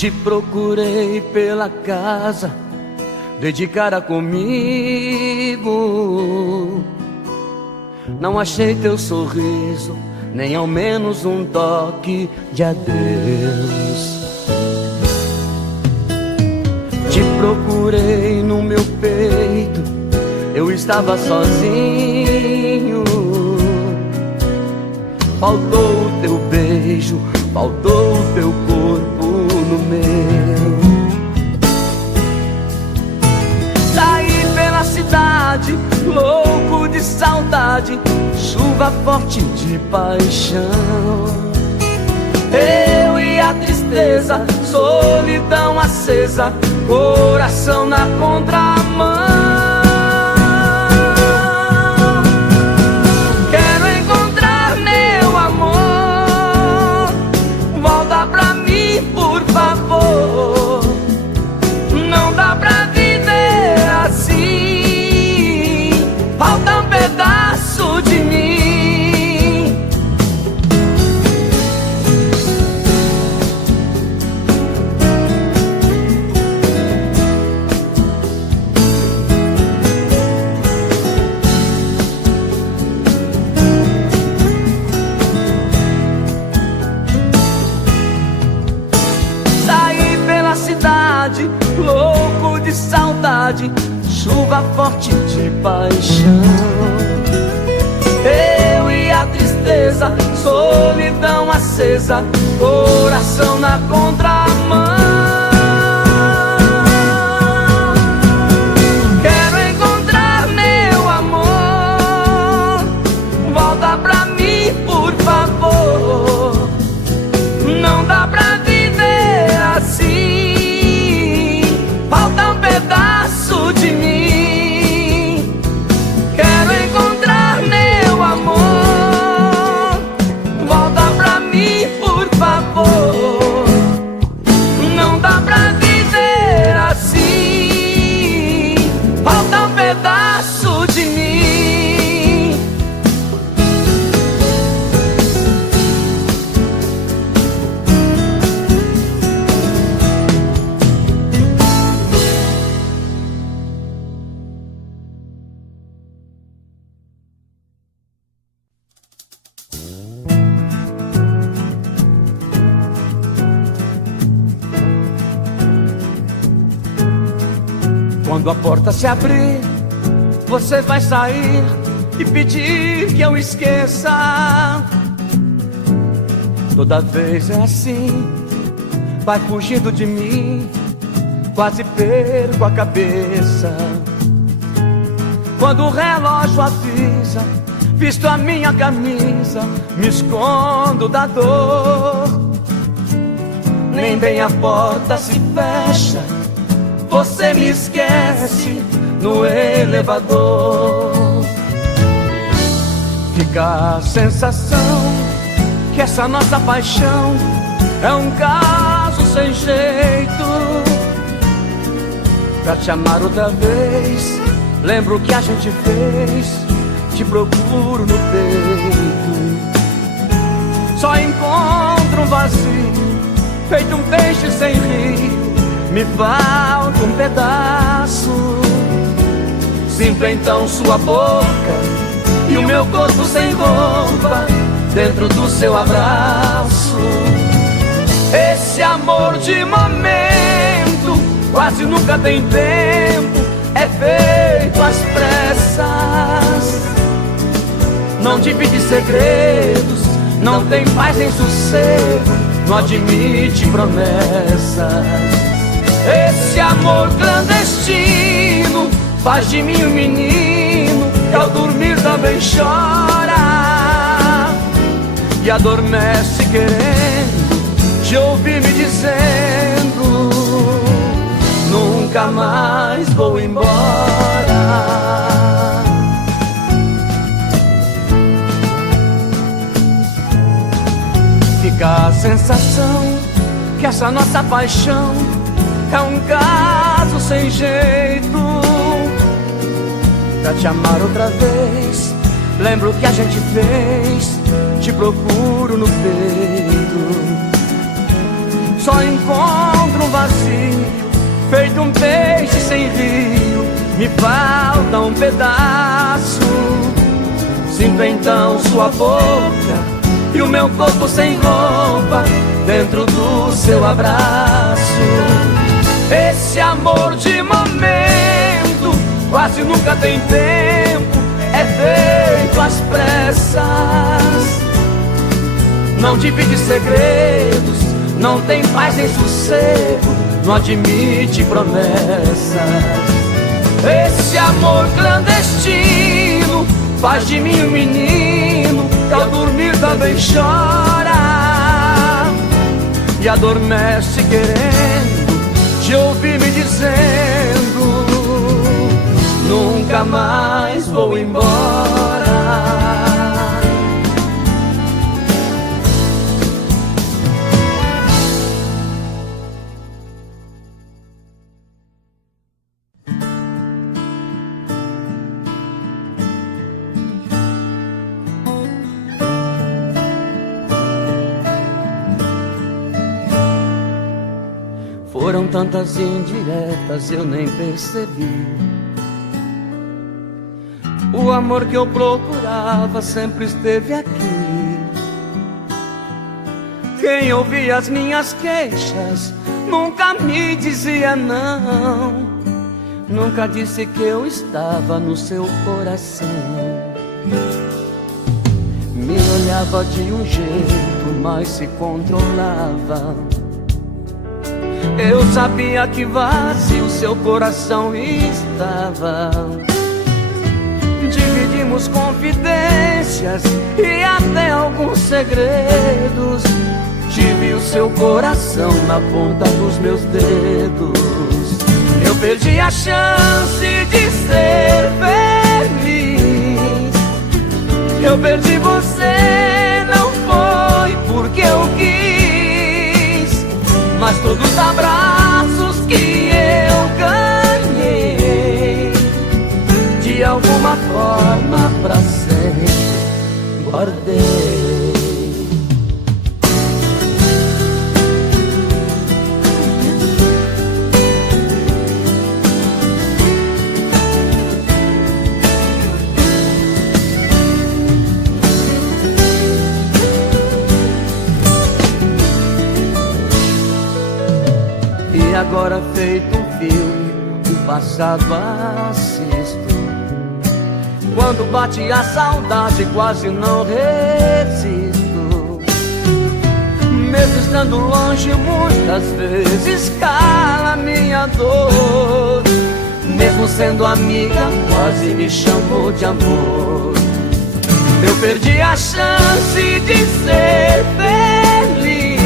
Te procurei pela casa, dedicada comigo. Não achei teu sorriso, nem ao menos um toque de adeus. Te procurei no meu peito, eu estava sozinho. Faltou o teu beijo, faltou o teu corpo no meu. Saí pela cidade, louco de saudade, chuva forte de paixão. Eu e a tristeza, solidão acesa, coração na contramão. Quero encontrar meu amor, volta pra mim, por favor. Não dá pra viver assim, falta um pedaço de mim. Louco de saudade, chuva forte de paixão. Eu e a tristeza, solidão acesa, coração na contramão. Quero encontrar meu amor, volta pra mim, por favor. Não dá pra viver assim, falta um pedaço de mim. Quero encontrar meu amor, volta pra mim, por favor. Não dá pra viver assim, falta um pedaço de mim. Quando a porta se abrir, você vai sair e pedir que eu esqueça. Toda vez é assim, vai fugindo de mim, quase perco a cabeça. Quando o relógio avisa, visto a minha camisa, me escondo da dor. Nem bem a porta se fecha, você me esquece no elevador. Fica a sensação que essa nossa paixão é um caso sem jeito. Pra te amar outra vez, lembro o que a gente fez, te procuro no peito. Só encontro um vazio, feito um peixe sem rio. Me falta um pedaço. Sinto então sua boca e o meu corpo sem roupa dentro do seu abraço. Esse amor de momento quase nunca tem tempo, é feito às pressas. Não divide segredos, não tem paz nem sossego, não admite promessas. Esse amor clandestino faz de mim um menino que ao dormir também chora e adormece querendo te ouvir me dizendo: nunca mais vou embora. Fica a sensação que essa nossa paixão é um caso sem jeito. Pra te amar outra vez, lembro o que a gente fez, te procuro no peito. só encontro um vazio, feito um peixe sem rio. Me falta um pedaço. Sinto então sua boca e o meu corpo sem roupa dentro do seu abraço. Esse amor de momento quase nunca tem tempo, é feito às pressas. Não divide segredos, não tem paz nem sossego, não admite promessas. Esse amor clandestino faz de mim um menino que ao dormir também chora e adormece querendo te ouvir me dizendo: nunca mais vou embora. Foram tantas indiretas, eu nem percebi. O amor que eu procurava sempre esteve aqui. Quem ouvia as minhas queixas nunca me dizia não, nunca disse que eu estava no seu coração. Me olhava de um jeito, mas se controlava. Eu sabia que vazio seu coração estava. Dividimos confidências e até alguns segredos. Tive o seu coração na ponta dos meus dedos. Eu perdi a chance de ser feliz. Eu perdi você, não foi porque eu quis, mas todos os abraços que eu ganhei, de alguma forma pra sempre guardei. E agora feito um filme, o passado assisto. Quando bate a saudade quase não resisto. Mesmo estando longe muitas vezes cala minha dor. Mesmo sendo amiga quase me chamou de amor. Eu perdi a chance de ser feliz.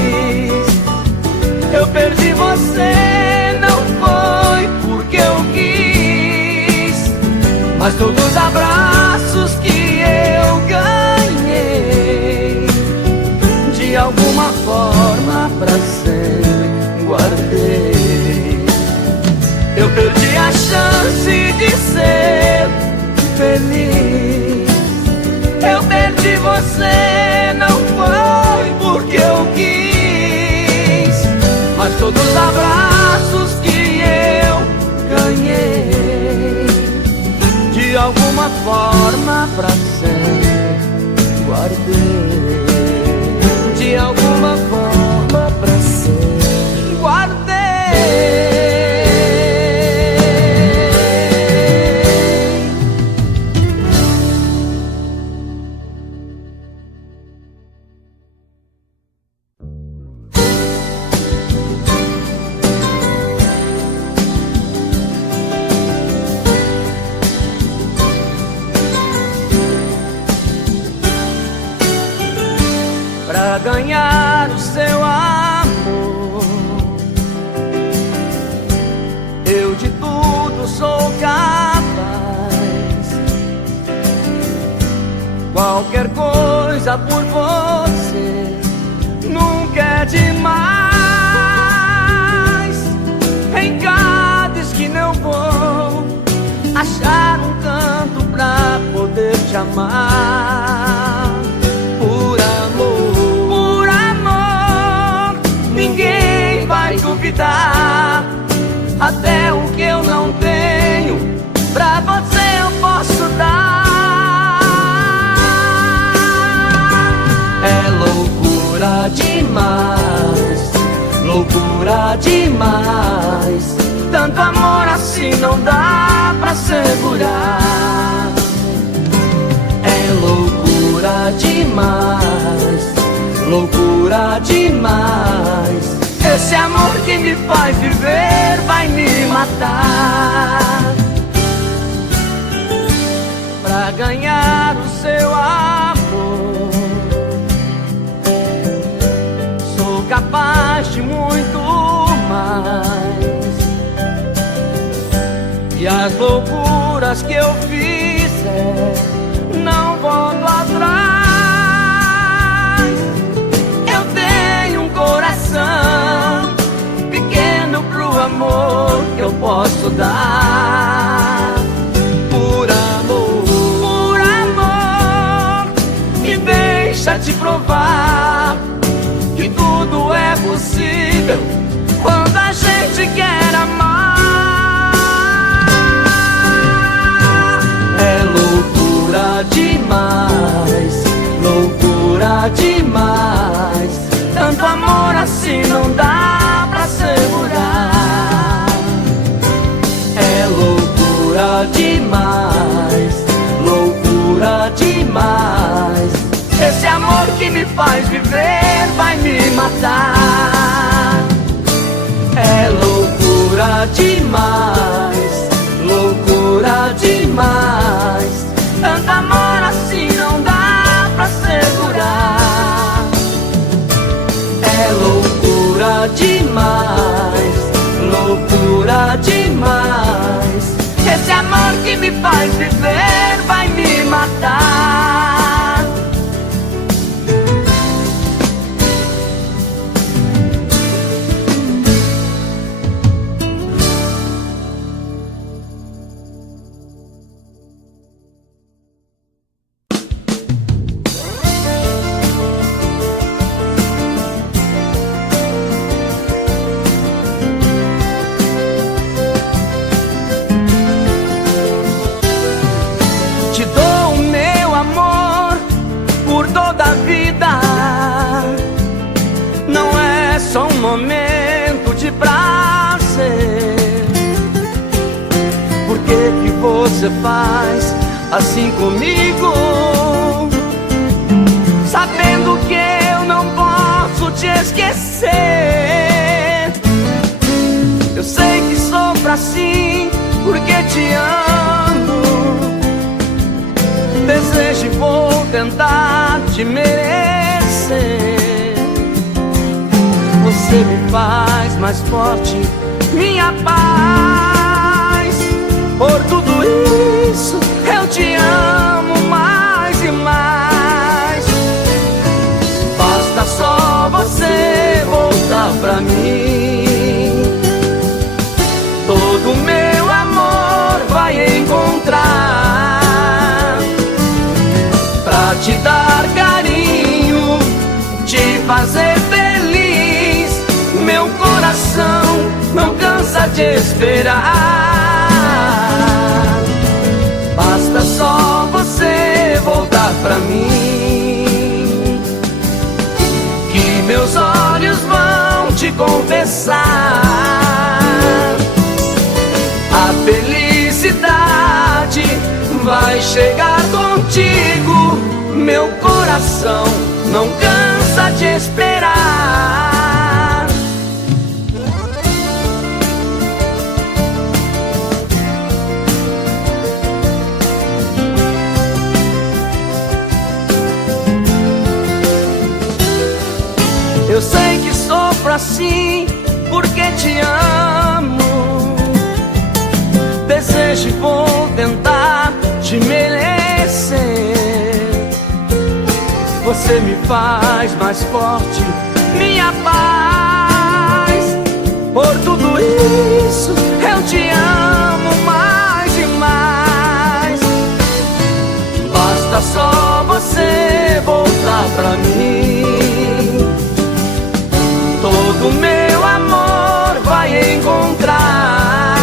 Eu perdi você, não foi porque eu quis, mas todos os abraços que eu ganhei, de alguma forma pra sempre guardei. Eu perdi a chance de ser feliz. Eu perdi você, não foi porque eu quis, mas todos os abraços que eu ganhei, de alguma forma pra sempre guardei. De alguma forma pra sempre guardei. Pra ganhar o seu amor, eu de tudo sou capaz. Qualquer coisa por você nunca é demais. Em cada esquina eu vou achar um canto pra poder te amar. Por amor, ninguém demais. Tanto amor assim não dá pra segurar. É loucura demais, loucura demais. Esse amor que me faz viver vai me matar. Pra ganhar o seu amor, sou capaz de muito mais. E as loucuras que eu fizer, não volto atrás. Eu tenho um coração pequeno pro amor que eu posso dar. Por amor, me deixa te provar que tudo é possível quando a gente quer amar. É loucura demais, loucura demais. Tanto amor assim não dá pra segurar. É loucura demais, loucura demais. Esse amor que me faz viver vai me matar. É loucura demais, loucura demais. Tanto amor assim não dá pra segurar. É loucura demais, loucura demais. Esse amor que me faz viver vai me matar. Só um momento de prazer. Por que que você faz assim comigo? Sabendo que eu não posso te esquecer. Eu sei que sofro assim porque te amo. Desejo e vou tentar te merecer. Você me faz mais forte, minha paz. Por tudo isso eu te amo mais e mais. Basta só você voltar pra mim. Todo meu amor vai encontrar pra te dar carinho, te fazer feliz. Meu coração não cansa de esperar. Basta só você voltar pra mim, que meus olhos vão te confessar. A felicidade vai chegar contigo. Meu coração não cansa de esperar. Eu sei que sofro assim porque te amo. Desejo e vou tentar te merecer. Você me faz mais forte, minha paz. Por tudo isso eu te amo mais e mais. Basta só você voltar pra mim. Todo meu amor vai encontrar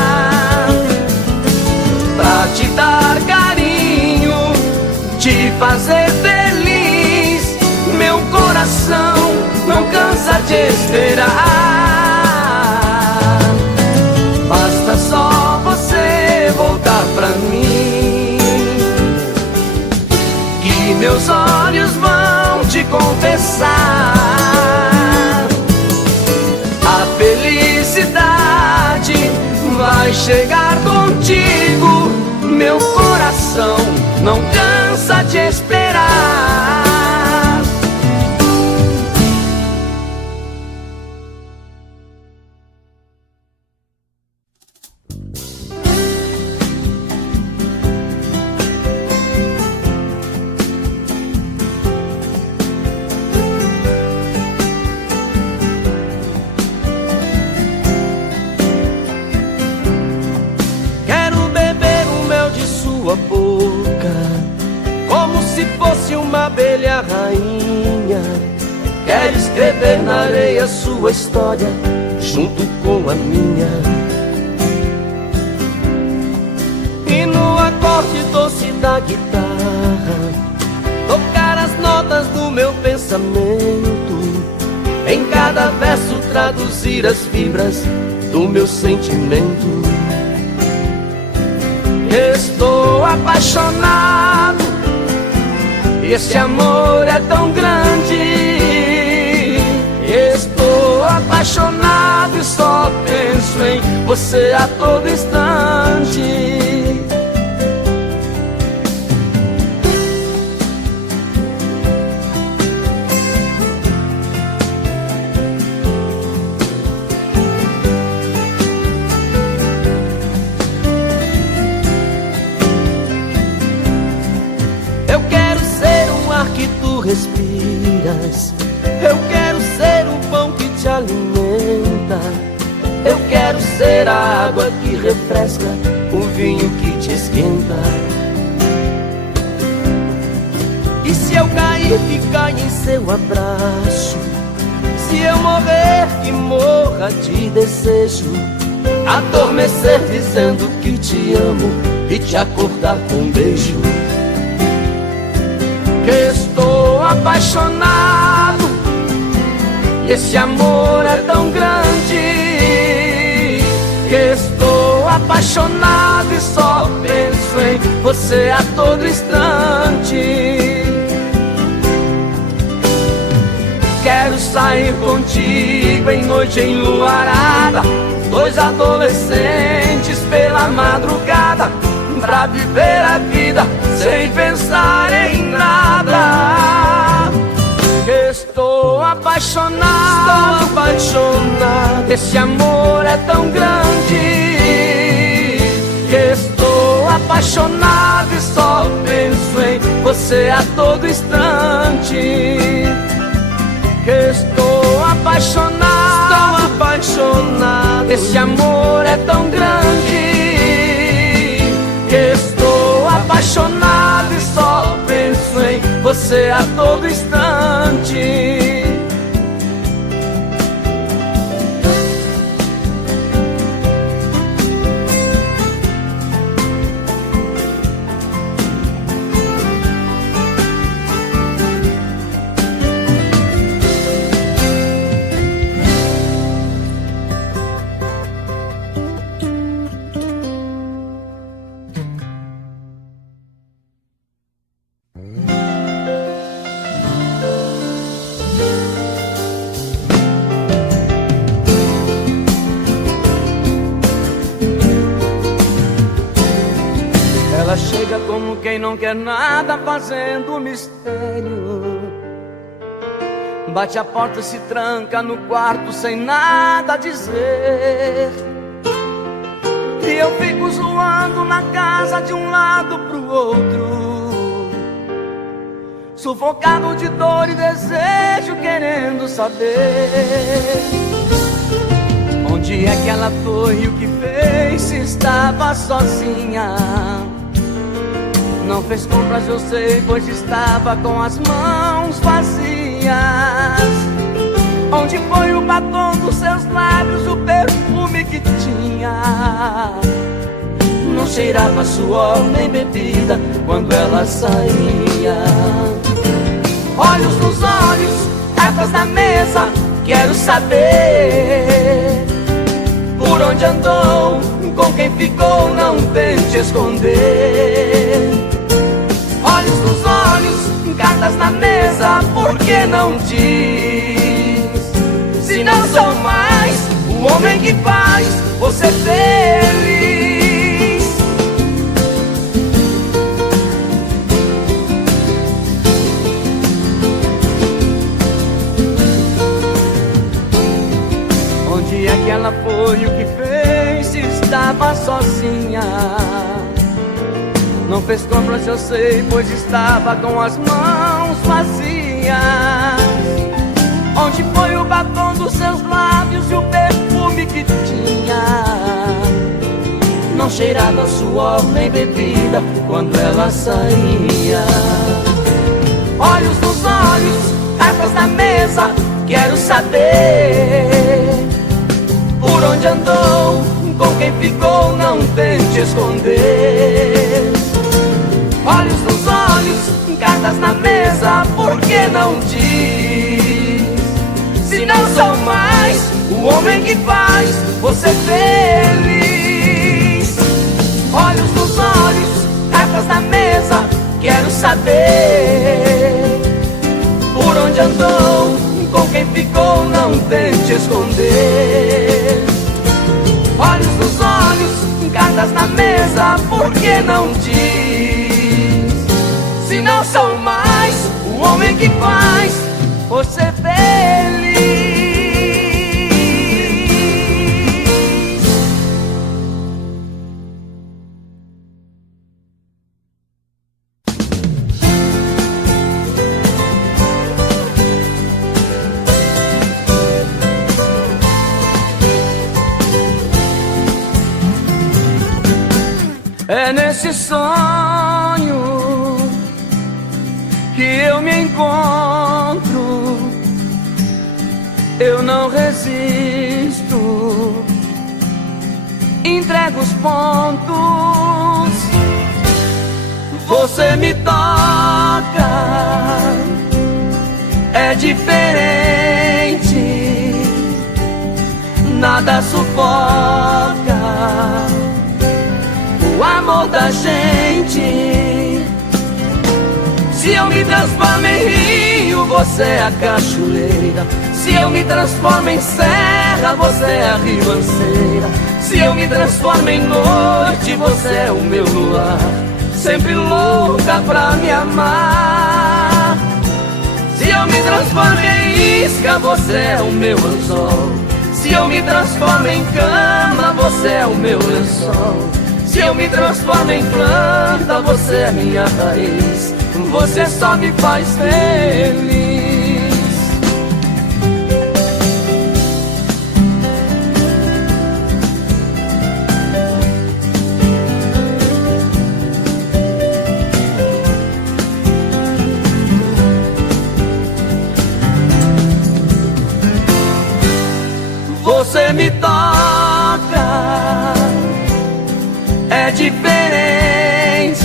pra te dar carinho, te fazer feliz. Meu coração não cansa de esperar. pra mim que meus olhos vão te confessar. A felicidade vai chegar contigo, meu coração não cansa de esperar. Boca, como se fosse uma abelha rainha. Quero escrever na areia sua história junto com a minha. E no acorde doce da guitarra tocar as notas do meu pensamento, em cada verso traduzir as fibras do meu sentimento. Estou apaixonado, esse amor é tão grande. Estou apaixonado e só penso em você a todo instante. Que tu respiras, eu quero ser o pão que te alimenta, eu quero ser a água que refresca, o vinho que te esquenta. E se eu cair, que caia em seu abraço, se eu morrer, que morra de desejo, adormecer dizendo que te amo e te acordar com um beijo. Que estou apaixonado, e esse amor é tão grande. Que estou apaixonado e só penso em você a todo instante. Quero sair contigo em noite enluarada, dois adolescentes pela madrugada, pra viver a vida sem pensar em nada. Estou apaixonado, esse amor é tão grande. Estou apaixonado e só penso em você a todo instante. Estou apaixonado, esse amor é tão grande. Estou apaixonado e só penso em você a todo instante. Ela chega como quem não quer nada, fazendo mistério. Bate a porta, se tranca no quarto sem nada dizer. E eu fico zoando na casa de um lado pro outro, sufocado de dor e desejo, querendo saber onde é que ela foi e o que fez, se estava sozinha. Não fez compras, eu sei, pois estava com as mãos vazias. Onde foi o batom dos seus lábios, o perfume que tinha? Não cheirava suor nem bebida quando ela saía. Olhos nos olhos, tapas na mesa, quero saber por onde andou, com quem ficou não tente esconder. Olhos nos olhos, cartas na mesa, por que não diz? Se não sou mais o homem que faz você feliz. Onde é que ela foi, o que fez, se estava sozinha? Não fez compras, eu sei, pois estava com as mãos vazias. Onde foi o batom dos seus lábios e o perfume que tinha? Não cheirava suor nem bebida quando ela saía. Olhos nos olhos, cartas na mesa, quero saber por onde andou, com quem ficou, não tente esconder. Olhos nos olhos, cartas na mesa, por que não diz? Se não sou mais o homem que faz você feliz. Olhos nos olhos, cartas na mesa, quero saber por onde andou, com quem ficou, não tente esconder. Olhos nos olhos, cartas na mesa, por que não diz? Se não sou mais o homem que faz você feliz. É nesse sonho que eu me encontro, eu não resisto, entrego os pontos, você me toca, é diferente, nada sufoca o amor da gente. Se eu me transformo em rio, você é a cachoeira. Se eu me transformo em serra, você é a ribanceira. Se eu me transformo em noite, você é o meu luar, sempre louca pra me amar. Se eu me transformo em isca, você é o meu anzol. Se eu me transformo em cama, você é o meu lençol. Se eu me transformo em planta, você é minha raiz. Você só me faz feliz. Você me toca, é diferente,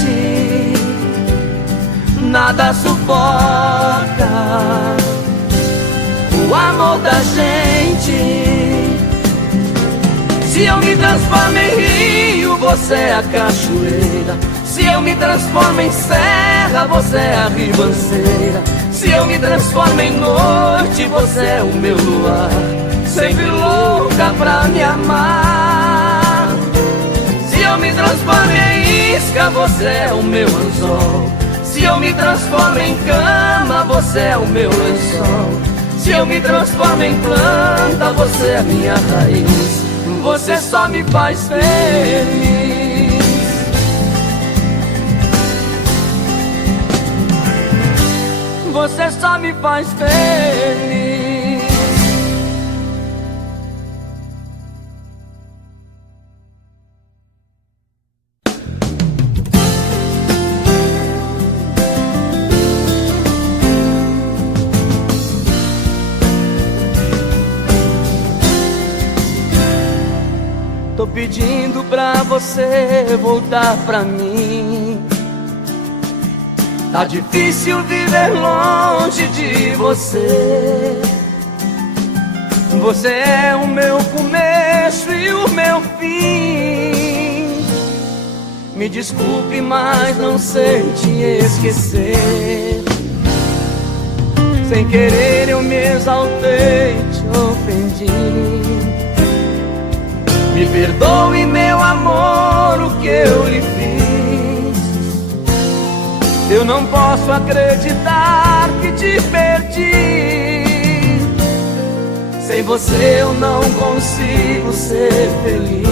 nada sufoca o amor da gente. Se eu me transformo em rio, você é a cachoeira. Se eu me transformo em serra, você é a ribanceira. Se eu me transformo em noite, você é o meu luar, sempre louca pra me amar. Se eu me transformo em isca, você é o meu anzol. Se eu me transformo em cama, você é o meu lençol. Se eu me transformo em planta, você é minha raiz. Você só me faz feliz. Você só me faz feliz. Tô pedindo pra você voltar pra mim. Tá difícil viver longe de você. Você é o meu começo começo e o meu fim. Me desculpe, mas não sei te esquecer. Sem querer eu me exaltei, te ofendi. Me perdoe, meu amor, o que eu lhe fiz. Eu não posso acreditar que te perdi. Sem você eu não consigo ser feliz.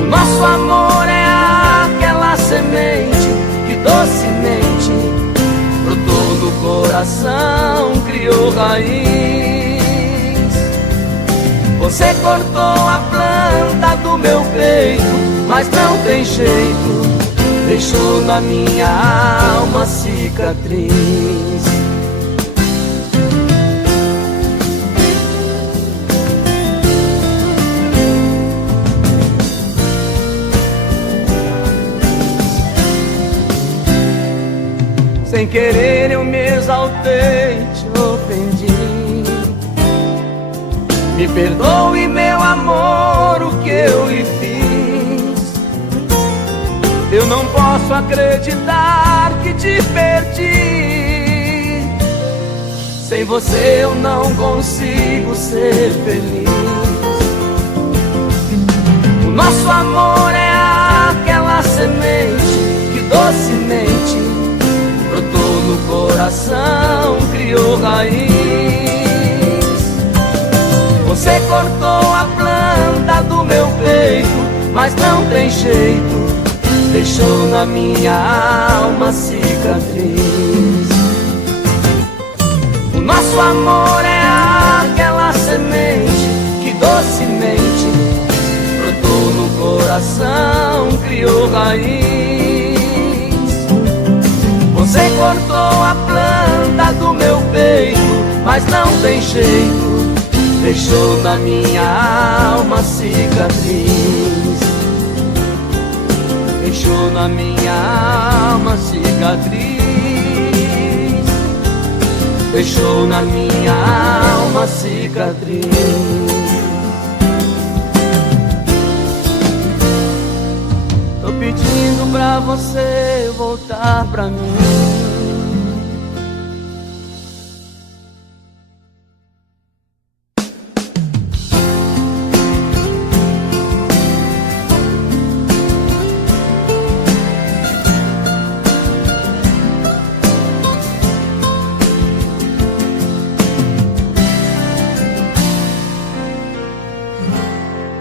O nosso amor é aquela semente que docemente brotou no coração, criou raiz. Você cortou a planta do meu peito, mas não tem jeito, deixou na minha alma cicatriz. Sem querer eu me exaltei, te ofendi. Me perdoe, meu amor, o que eu lhe fiz. Eu não posso acreditar que te perdi. Sem você eu não consigo ser feliz. O nosso amor é aquela semente que docemente brotou no coração, criou raiz. Você cortou a planta do meu peito, mas não tem jeito, deixou na minha alma cicatriz. O nosso amor é aquela semente que docemente brotou no coração, criou raiz. Você cortou a planta do meu peito, mas não tem jeito, deixou na minha alma cicatriz. Deixou na minha alma cicatriz. Deixou na minha alma cicatriz. Tô pedindo pra você voltar pra mim.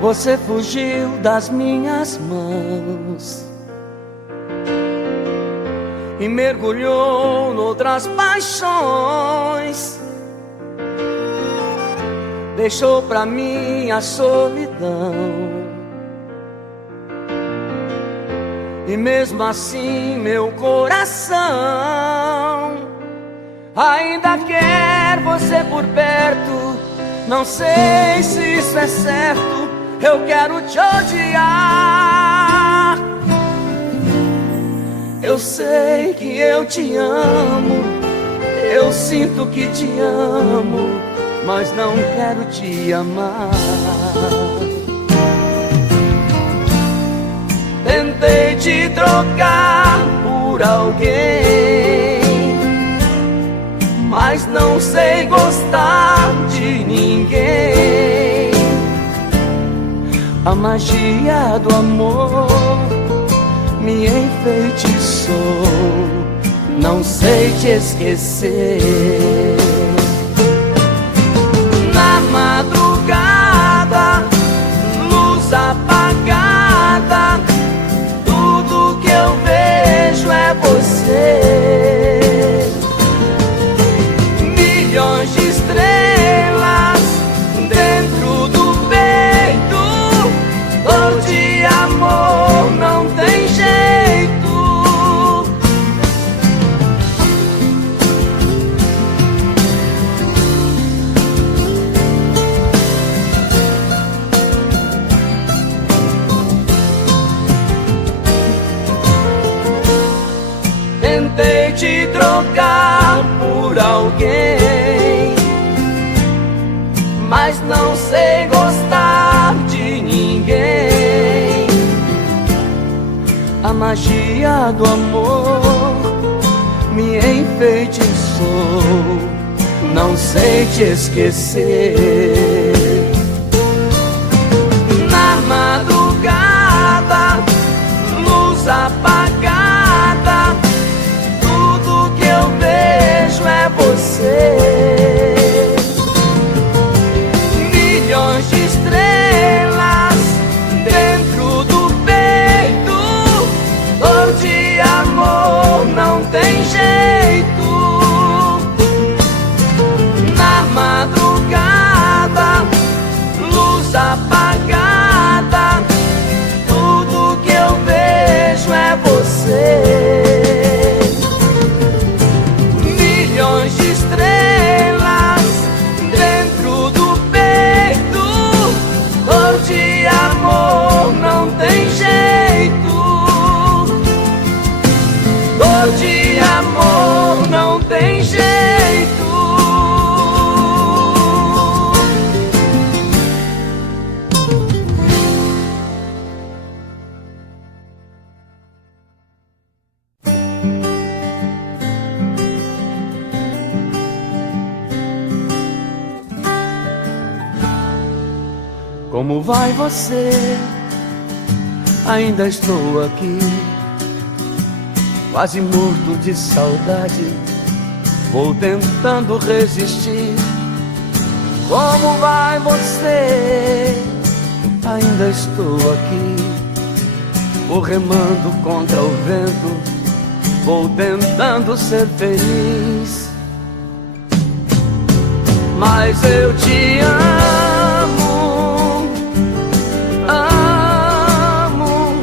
Você fugiu das minhas mãos e mergulhou noutras paixões. Deixou pra mim a solidão e mesmo assim meu coração ainda quer você por perto. Não sei se isso é certo, eu quero te odiar. Eu sei que eu te amo, eu sinto que te amo, mas não quero te amar. Tentei te trocar por alguém, mas não sei gostar de ninguém. A magia do amor me enfeitiçou, não sei te esquecer. Na madrugada, luz apagada, tudo que eu vejo é você. Milhões de estrelas dentro do peito, dor de amor não tem jeito. Tentei te trocar por alguém, mas não sei gostar de ninguém. A magia do amor me enfeitiçou, não sei te esquecer. Na madrugada, luz apagada, tudo que eu vejo é você. Milhões de estrelas dentro do peito, dor de amor não tem jeito. Na madrugada, luz apagada, tudo que eu vejo é você. Milhões de estrelas dentro do peito, dor de amor não tem jeito. Dor de amor não tem jeito. Como vai você? Ainda estou aqui, quase morto de saudade, vou tentando resistir. Como vai você? Ainda estou aqui, vou remando contra o vento, vou tentando ser feliz. Mas eu te amo, amo.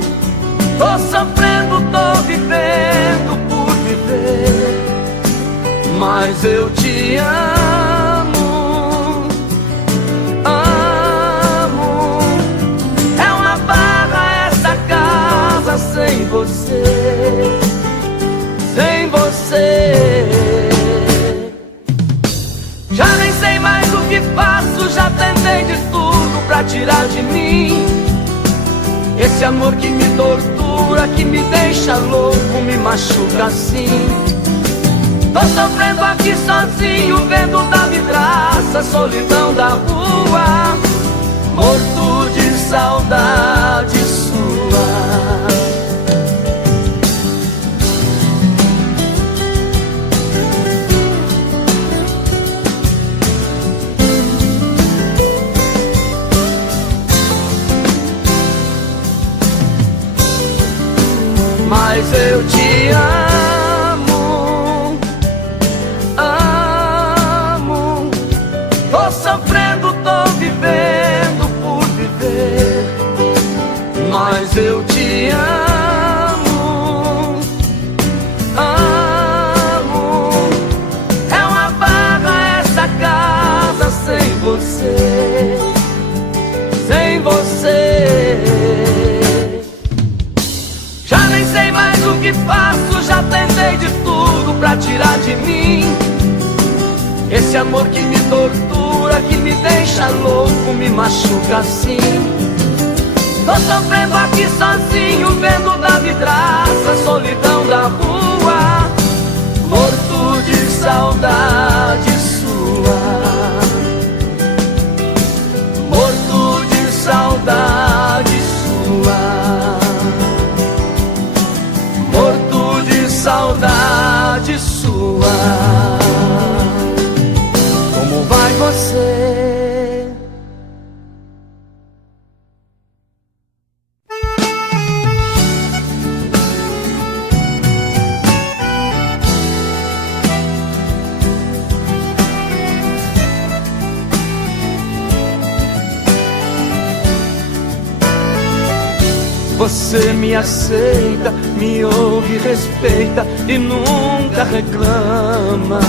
Tô sofrendo, tô vivendo por viver. Mas eu te amo, amo. É uma barra essa casa sem você, sem você. Já nem sei mais o que faço, já tentei de tudo pra tirar de mim esse amor que me tortura, que me deixa louco, me machuca assim. Tô sofrendo aqui sozinho, vendo da vidraça, solidão da rua, morto de saudade sua. Mas eu te amo, amo. Tô sofrendo, tô vivendo por viver. Mas eu te amo, amo. É uma barra essa casa sem você, sem você. Já nem sei mais o que faço, já tentei de tudo pra tirar de mim esse amor que me tortura, que me deixa louco, me machuca assim. Tô sofrendo aqui sozinho, vendo da vidraça, solidão da rua, morto de saudade sua, morto de saudade sua, morto de saudade sua. Como vai você? Você me aceita, me ouve, respeita e nunca reclama.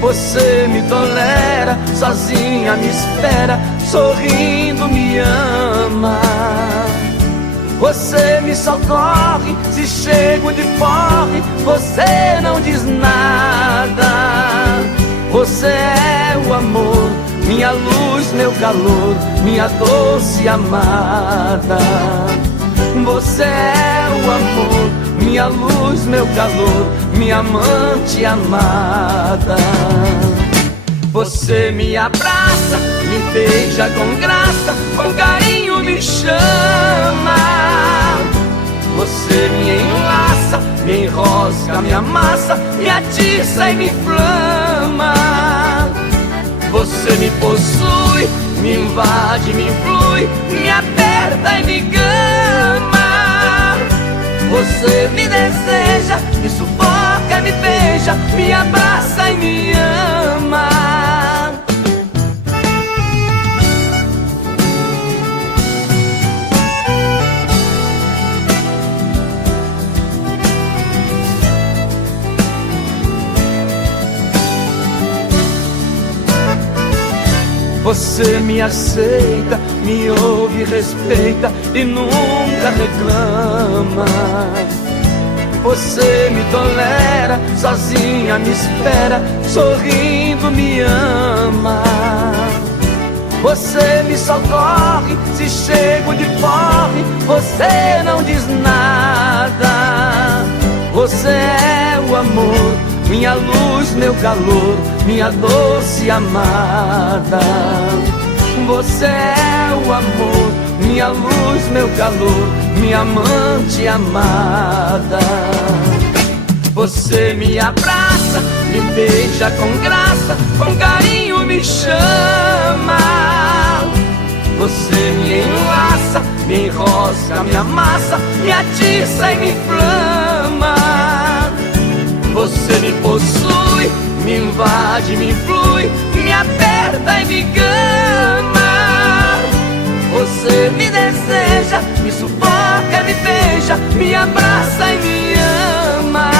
Você me tolera, sozinha me espera, sorrindo me ama. Você me socorre, se chego de porre, você não diz nada. Você é o amor, minha meu calor, minha doce amada. Você é o amor, minha luz, meu calor, minha amante amada. Você me abraça, me beija com graça, com carinho me chama. Você me enlaça, me enrosca, me amassa, me atiça e me inflama. Você me possui, me invade, me influi, me aperta e me gama. Você me deseja, me sufoca, me beija, me abraça e me ama. Você me aceita, me ouve, respeita e nunca reclama. Você me tolera, sozinha me espera, sorrindo me ama. Você me socorre, se chego de porre, você não diz nada. Você é o amor, minha luz, meu calor, minha doce amada. Você é o amor, minha luz, meu calor, minha amante amada. Você me abraça, me beija com graça, com carinho me chama. Você me enlaça, me enrosca, me amassa, me atiça e me inflama. Você me possui, me invade, me influi, me aperta e me gama. Você me deseja, me sufoca, me beija, me abraça e me ama.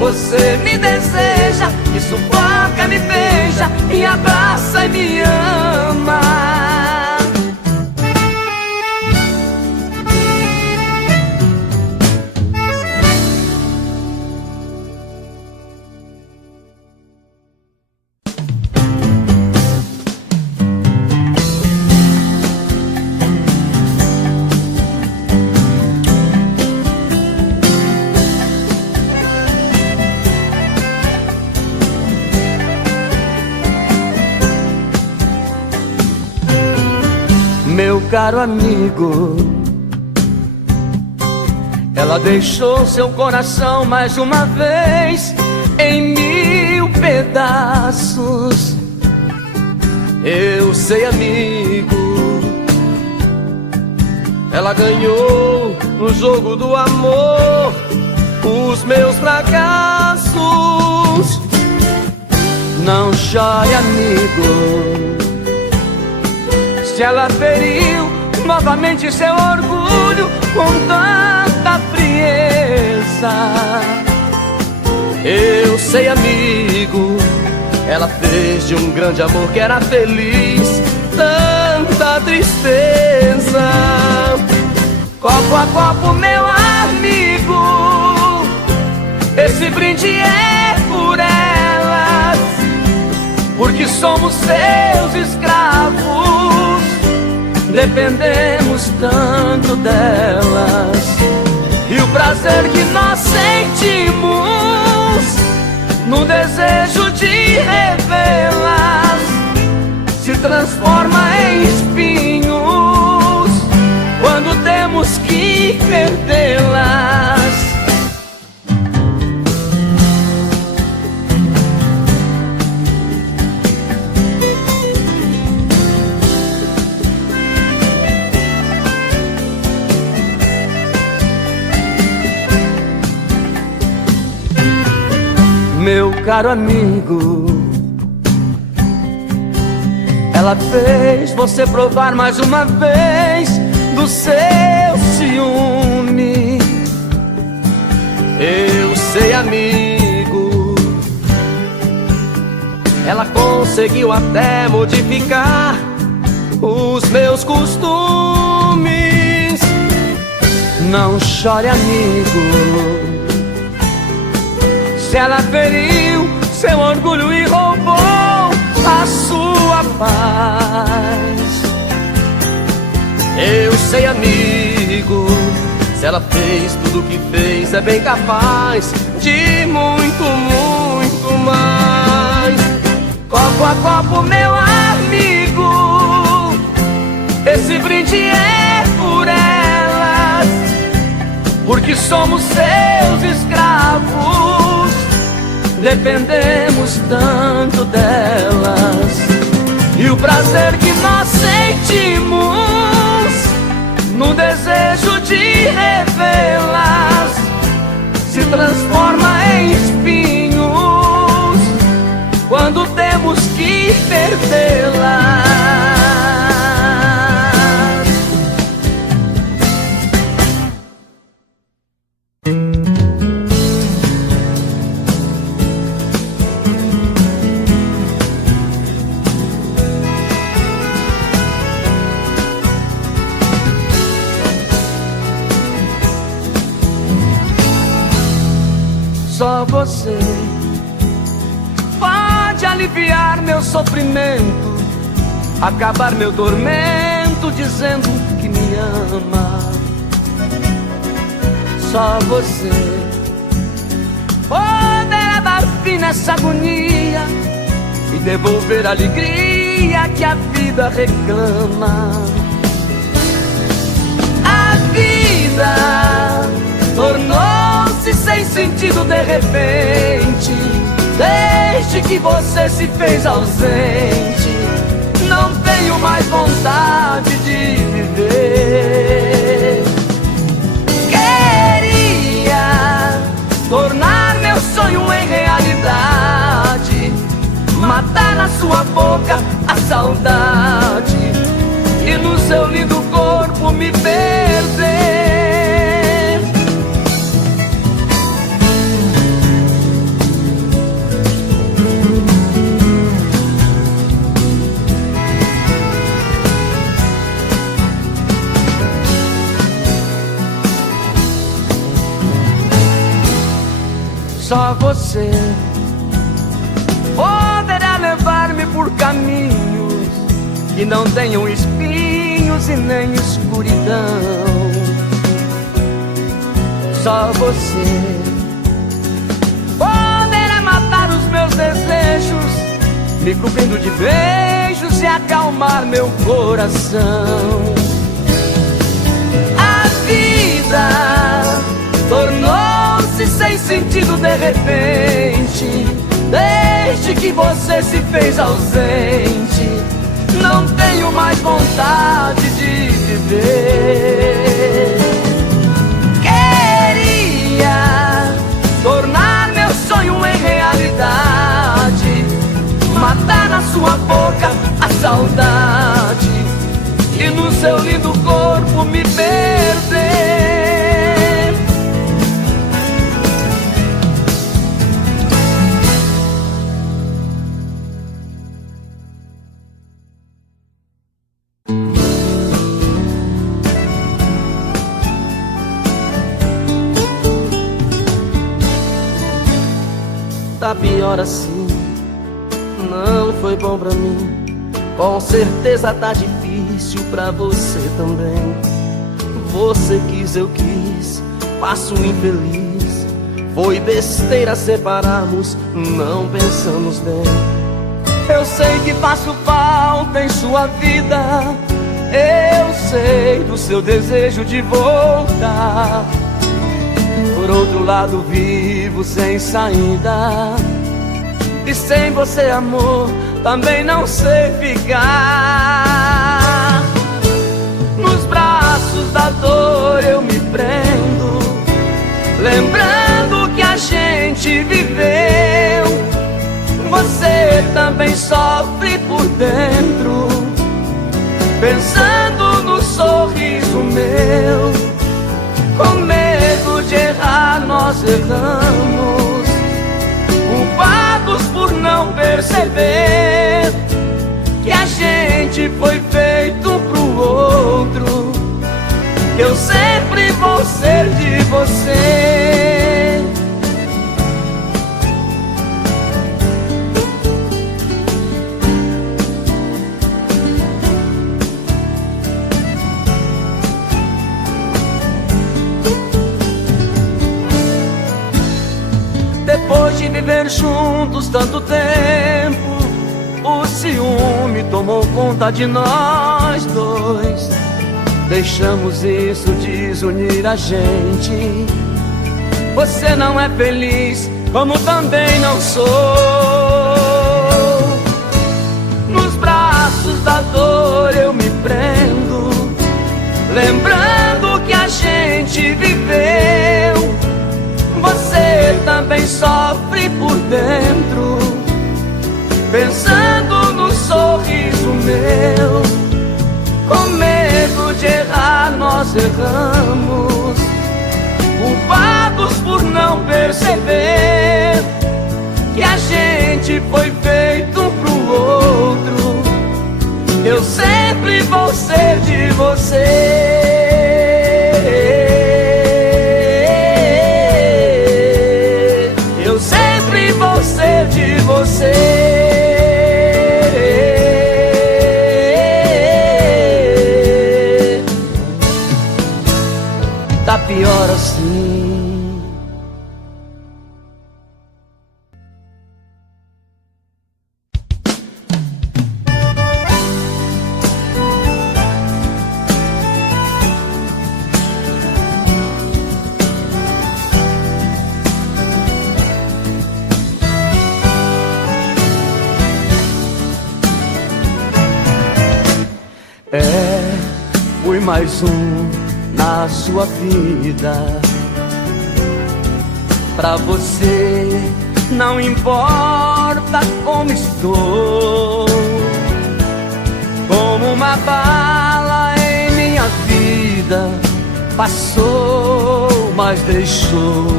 Você me deseja, me sufoca, me beija, me abraça e me ama. Meu caro amigo, ela deixou seu coração mais uma vez em 1000 pedaços. Eu sei, amigo, ela ganhou no jogo do amor os meus fracassos. Não chore, amigo, se ela feriu novamente seu orgulho com tanta frieza. Eu sei, amigo, ela fez de um grande amor que era feliz tanta tristeza. Copo a copo, meu amigo, esse brinde é por elas, porque somos seus escravos, dependemos tanto delas. E o prazer que nós sentimos no desejo de revê-las se transforma em espinhos quando temos que perdê-las. Meu caro amigo, ela fez você provar mais uma vez do seu ciúme. Eu sei, amigo, ela conseguiu até modificar os meus costumes. Não chore, amigo, se ela feriu seu orgulho e roubou a sua paz. sei, amigo, se ela fez tudo o que fez, é bem capaz de muito, muito mais. Copo a copo, meu amigo, esse brinde é por elas, porque somos seus escravos, dependemos tanto delas. E o prazer que nós sentimos no desejo de revê-las se transforma em espinhos quando temos que perdê-las. Só você pode aliviar meu sofrimento, acabar meu tormento, dizendo que me ama. Só você poderá dar fim nessa agonia e devolver a alegria que a vida reclama. A vida tornou-se sem sentido de repente, desde que você se fez ausente. Não tenho mais vontade de viver. Queria tornar meu sonho em realidade, matar na sua boca a saudade e no seu lindo corpo me perder. Só você poderá levar-me por caminhos que não tenham espinhos e nem escuridão. Só você poderá matar os meus desejos, me cobrindo de beijos e acalmar meu coração. A vida tornou-se sem sentido de repente, desde que você se fez ausente. Não tenho mais vontade de viver. Queria tornar meu sonho em realidade, matar na sua boca a saudade e no seu lindo corpo me perder. Tá pior assim, não foi bom pra mim. Com certeza tá difícil pra você também. Você quis, eu quis, passo infeliz. Foi besteira separarmos, não pensamos bem. Eu sei que faço falta em sua vida, eu sei do seu desejo de voltar. Por outro lado vivo sem saída, e sem você, amor, também não sei ficar. Nos braços da dor eu me prendo, lembrando que a gente viveu. Você também sofre por dentro, pensando no sorriso meu. Com medo de errar nós erramos, culpados por não perceber que a gente foi feito pro outro. Eu sempre vou ser de você. viver juntos tanto tempo, o ciúme tomou conta de nós dois. Deixamos isso desunir a gente. Você não é feliz, como também não sou. Nos braços da dor eu me prendo, lembrando que a gente viveu. Você também sofre por dentro, pensando no sorriso meu. Com medo de errar nós erramos, culpados por não perceber que a gente foi feito um pro outro. Eu sempre vou ser de você. Eu sempre vou ser de você. Tá pior assim. Fui mais um na sua vida. Pra você não importa como estou, como uma bala em minha vida. Passou, mas deixou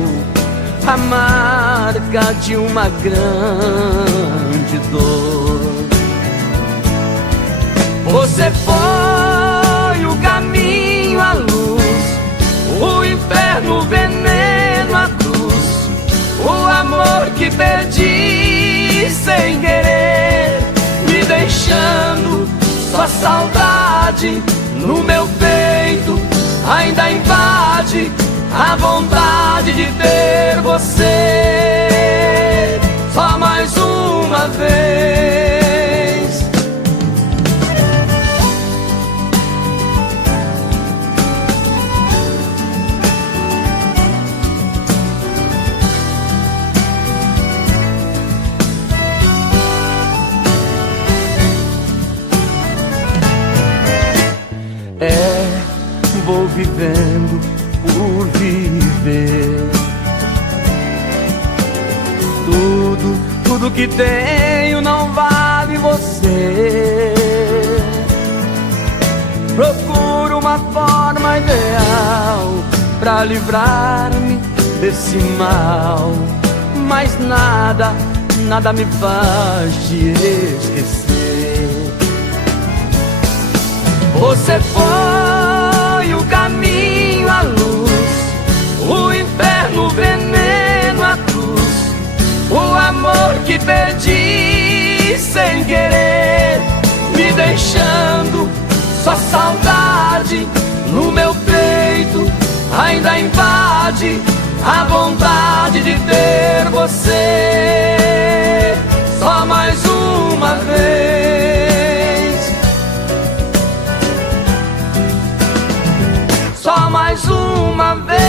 a marca de uma grande dor. Você foi o caminho, a luz, o inferno, o veneno, a cruz, o amor que perdi sem querer, me deixando só saudade no meu peito. Ainda invade a vontade de ter você só mais uma vez. Vou vivendo por viver. Tudo que tenho não vale você. Procuro uma forma ideal pra livrar-me desse mal, mas nada me faz te esquecer. Você foi o caminho, a luz, o inferno, o veneno, a cruz, o amor que perdi sem querer, me deixando só saudade no meu peito. Ainda invade a vontade de ter você só mais uma vez. Só mais uma vez.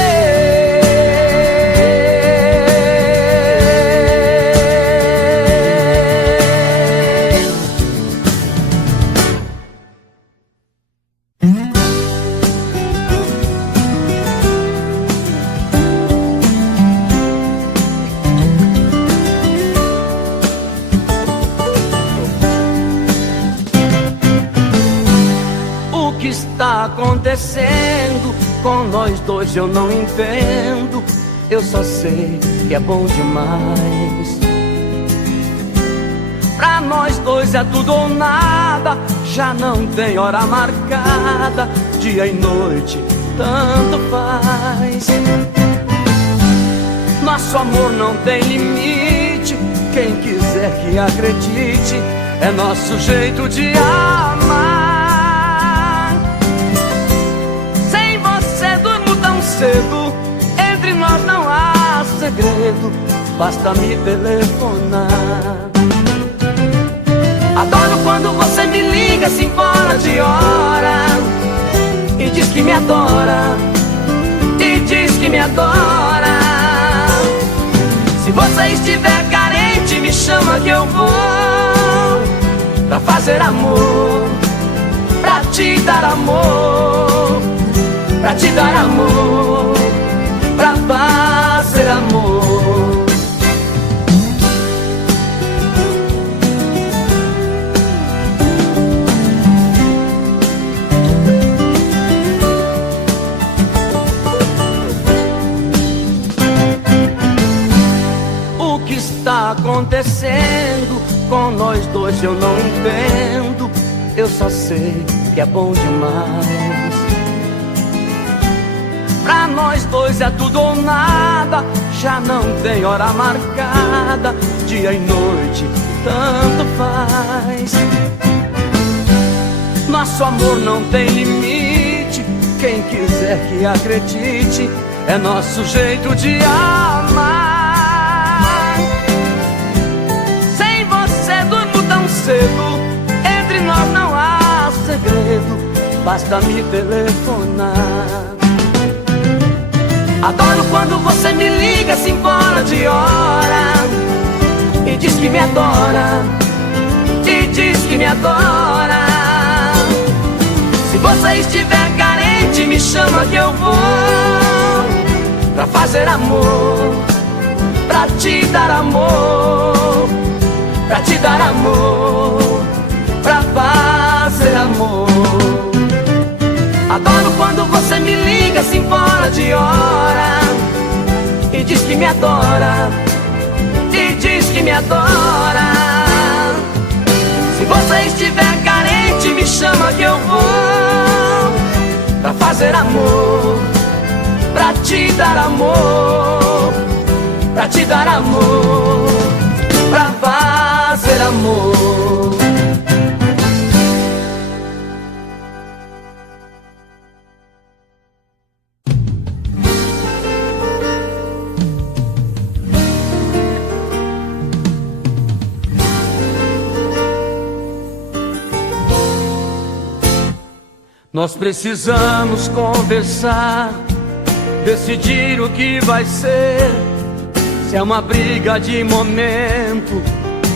O que está acontecendo com nós dois eu não entendo. Eu só sei que é bom demais. Pra nós dois é tudo ou nada. Já não tem hora marcada, dia e noite tanto faz. Nosso amor não tem limite. Quem quiser que acredite, é nosso jeito de amar. cedo, entre nós não há segredo. basta me telefonar. Adoro quando você me liga assim fora de hora e diz que me adora, e diz que me adora. Se você estiver carente, me chama que eu vou pra fazer amor, pra te dar amor, pra te dar amor, pra fazer amor. O que está acontecendo com nós dois eu não entendo. Eu só sei que é bom demais. Pra nós dois é tudo ou nada. Já não tem hora marcada, dia e noite tanto faz. Nosso amor não tem limite. Quem quiser que acredite, é nosso jeito de amar. Sem você durmo tão cedo, entre nós não há segredo, basta me telefonar. Adoro quando você me liga assim fora de hora e diz que me adora, e diz que me adora. Se você estiver carente, me chama que eu vou pra fazer amor, pra te dar amor, pra te dar amor, pra fazer amor. Adoro quando você me liga assim fora de hora e diz que me adora, e diz que me adora. Se você estiver carente, me chama que eu vou pra fazer amor, pra te dar amor, pra te dar amor, pra fazer amor. Nós precisamos conversar, decidir o que vai ser, se é uma briga de momento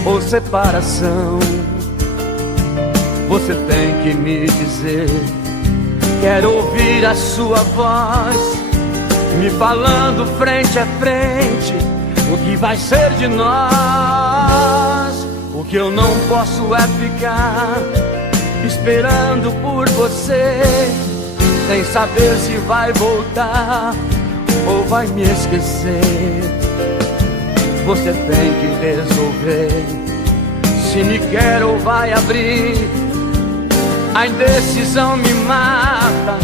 ou separação. Você tem que me dizer, quero ouvir a sua voz, me falando frente a frente, o que vai ser de nós. O que eu não posso é ficar esperando por você, sem saber se vai voltar ou vai me esquecer. Você tem que resolver se me quer ou vai abrir. A indecisão me mata,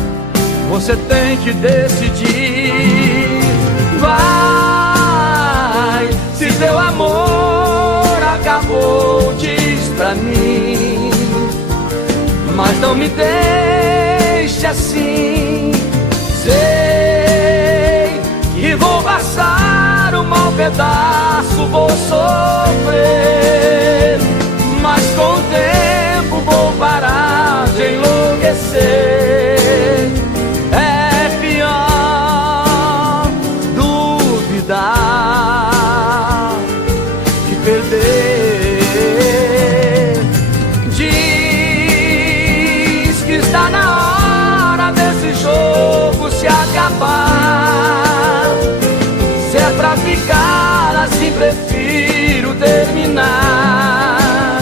você tem que decidir. Vai, se teu amor acabou, diz pra mim, mas não me deixe assim. Sei que vou passar um mau pedaço, vou sofrer, mas com o tempo vou parar de enlouquecer. É pior duvidar que perder. Está na hora desse jogo se acabar. Se é pra ficar assim, prefiro terminar.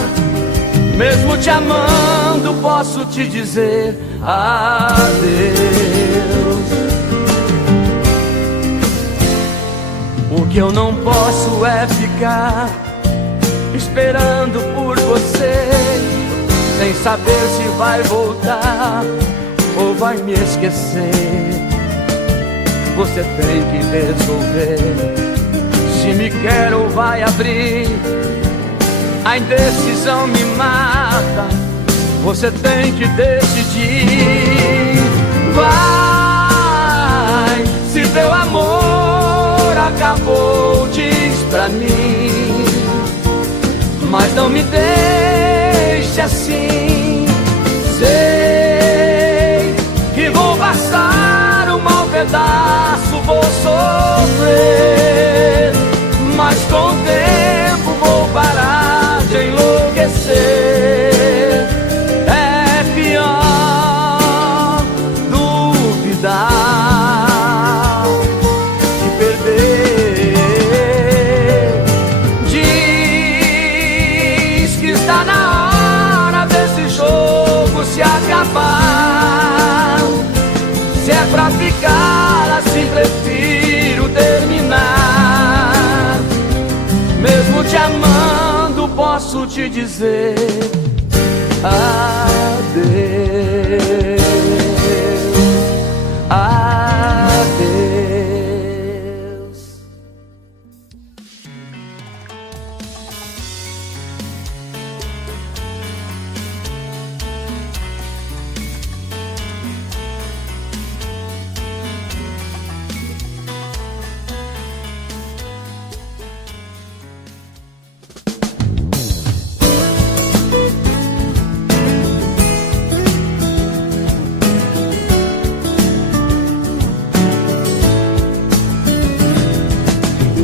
Mesmo te amando, posso te dizer adeus. O que eu não posso é ficar esperando por você, sem saber se vai voltar ou vai me esquecer. Você tem que resolver se me quer ou vai abrir. A indecisão me mata, você tem que decidir. Vai, se teu amor acabou, diz pra mim, mas não me deixe assim. Sei que vou passar um mau pedaço, vou sofrer, mas com o tempo vou parar de enlouquecer. É pior duvidar que perder. Diz que está na hora desse jogo se acabar. Se é pra ficar assim, prefiro terminar. Mesmo te amando, posso te dizer adeus, adeus.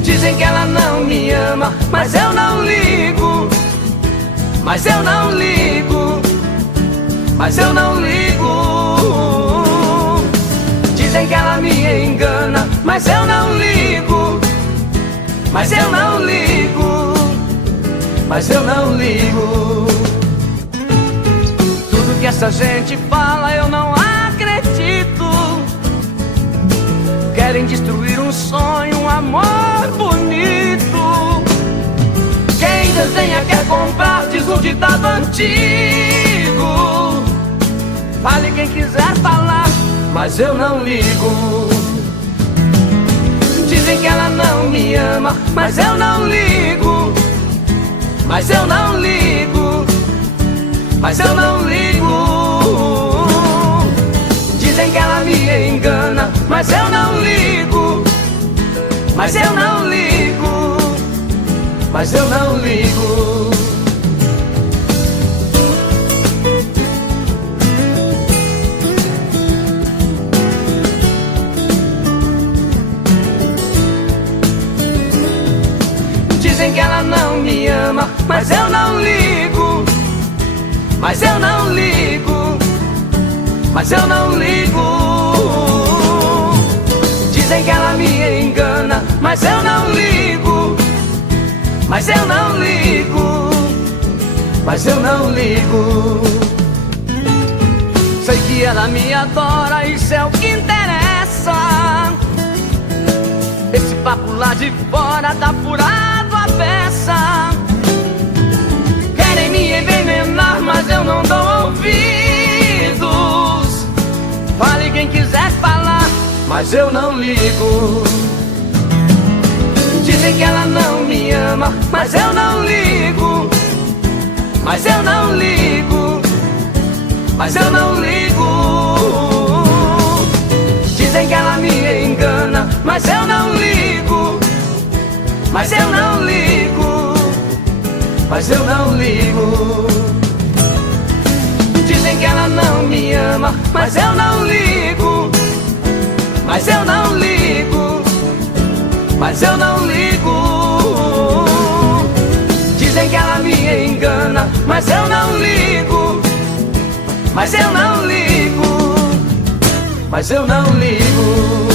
Dizem que ela não me ama, mas eu não ligo. Mas eu não ligo. Mas eu não ligo. Dizem que ela me engana, mas eu não ligo. Mas eu não ligo. Mas eu não ligo. Tudo que essa gente fala eu não acredito. Querem destruir um sonho, um amor bonito. Quem desenha quer comprar, diz um ditado antigo. Fale quem quiser falar, mas eu não ligo. Dizem que ela não me ama, mas eu não ligo. Mas eu não ligo. Mas eu não ligo. Dizem que ela me engana, mas eu não ligo. Mas eu não ligo. Mas eu não ligo. Dizem que ela não me ama, mas eu não ligo. Mas eu não ligo. Mas eu não ligo. Dizem que ela me engana, mas eu não ligo. Mas eu não ligo. Mas eu não ligo. Sei que ela me adora, isso é o que interessa. Esse papo lá de fora tá furado a peça. Querem me envenenar, mas eu não dou ouvidos. Fale quem quiser falar, mas eu não ligo. Dizem que ela não me ama, mas eu não ligo. Mas eu não ligo. Mas eu não ligo. Dizem que ela me engana, mas eu não ligo. Mas eu não ligo. Mas eu não ligo. Dizem que ela não me ama, mas eu não ligo. Mas eu não ligo. Mas eu não ligo. Dizem que ela me engana, mas eu não ligo. Mas eu não ligo. Mas eu não ligo.